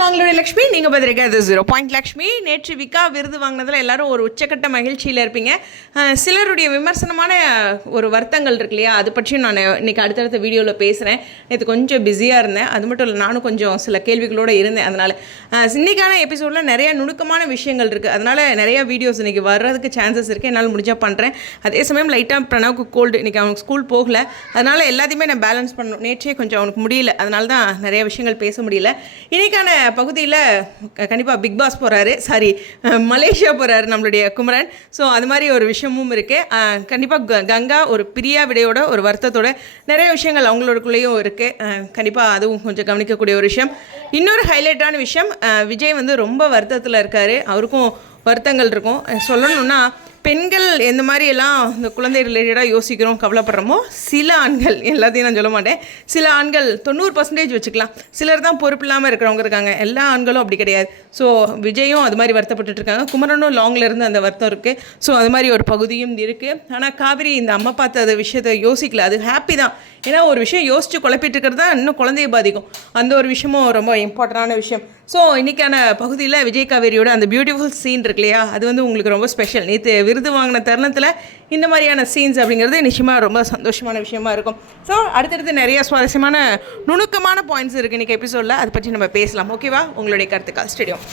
நாங்களுடைய லக்ஷ்மி நீங்கள் பார்த்துருக்கிறது zero point Lakshmi நேற்று விக்கா விருது வாங்கினதில் எல்லாரும் ஒரு உச்சக்கட்ட மகிழ்ச்சியில் இருப்பீங்க. சிலருடைய விமர்சனமான ஒரு வருத்தங்கள் இருக்கு இல்லையா? அது பற்றியும் நான் இன்னைக்கு அடுத்தடுத்த வீடியோவில் பேசுகிறேன் நேற்று கொஞ்சம் பிஸியாக இருந்தேன். அது மட்டும் இல்லை நானும் கொஞ்சம் சில கேள்விகளோடு இருந்தேன் அதனால். இன்றைக்கான எபிசோடில் நிறைய நுணுக்கமான விஷயங்கள் இருக்குது அதனால் நிறைய வீடியோஸ் இன்னைக்கு வர்றதுக்கு சான்சஸ் இருக்குது என்னால் முடிஞ்சால் பண்ணுறேன் அதே சமயம் லைட்டாக பிரணவுக்கு கோல்டு இன்றைக்கி அவனுக்கு ஸ்கூல் போகல. அதனால் எல்லாத்தையுமே நான் பேலன்ஸ் பண்ணணும். நேற்றே கொஞ்சம் அவனுக்கு முடியல. அதனால தான் நிறைய விஷயங்கள் பேச முடியல. இன்றைக்கான பகுதியில் கண்டிப்பாக பிக் பாஸ் போகிறாரு சாரி மலேசியா போகிறாரு நம்மளுடைய குமரன். ஸோ அது மாதிரி ஒரு விஷயமும் இருக்குது கண்டிப்பாக கங்கா ஒரு பிரியா விடையோட ஒரு வருத்தத்தோட நிறைய விஷயங்கள் அவங்களோடக்குள்ளேயும் இருக்குது கண்டிப்பாக அதுவும் கொஞ்சம் கவனிக்கக்கூடிய ஒரு விஷயம். இன்னொரு ஹைலைட்டான விஷயம் விஜய் வந்து ரொம்ப வருத்தத்தில் இருக்கார். அவருக்கும் வருத்தங்கள் இருக்கும். சொல்லணுன்னா சொல்லணும்னா பெண்கள் எந்த மாதிரி எல்லாம் இந்த குழந்தை ரிலேட்டடாக யோசிக்கிறோம் கவலைப்படுறோமோ சில ஆண்கள் எல்லாத்தையும் நான் சொல்ல மாட்டேன். சில ஆண்கள் தொண்ணூறு பர்சன்டேஜ் வச்சுக்கலாம். சிலர் தான் பொறுப்பு இல்லாமல் இருக்கிறவங்க இருக்காங்க. எல்லா ஆண்களும் அப்படி கிடையாது. ஸோ விஜயும் அது மாதிரி வருத்தப்பட்டுட்டு இருக்காங்க. குமரனும் லாங்கில் இருந்து அந்த வருத்தம் இருக்குது ஸோ அது மாதிரி ஒரு பகுதியும் இருக்குது ஆனால் காவிரி இந்த அம்மா பார்த்த அந்த விஷயத்தை யோசிக்கல. அது ஹாப்பி தான். ஏன்னா ஒரு விஷயம் யோசித்து குழப்பிட்டு இருக்கிறது தான் இன்னும் குழந்தைய பாதிக்கும். அந்த ஒரு விஷயமும் ரொம்ப இம்பார்ட்டண்டான விஷயம். ஸோ இன்றைக்கான பகுதியில் விஜய் காவேரியோட அந்த பியூட்டிஃபுல் சீன் இருக்கு இல்லையா? அது வந்து உங்களுக்கு ரொம்ப ஸ்பெஷல் நேற்று விருது வாங்கின தருணத்தில் இந்த மாதிரியான சீன்ஸ் அப்படிங்கிறது நிச்சயமாக ரொம்ப சந்தோஷமான விஷயமா இருக்கும். ஸோ அடுத்தடுத்து நிறைய சுவாரஸ்யமான நுணுக்கமான பாயிண்ட்ஸ் இருக்குது இன்றைக்கி எபிசோடில் அதை பற்றி நம்ம பேசலாம். ஓகேவா உங்களுடைய கருத்துக்கள். ஸ்டேடியம்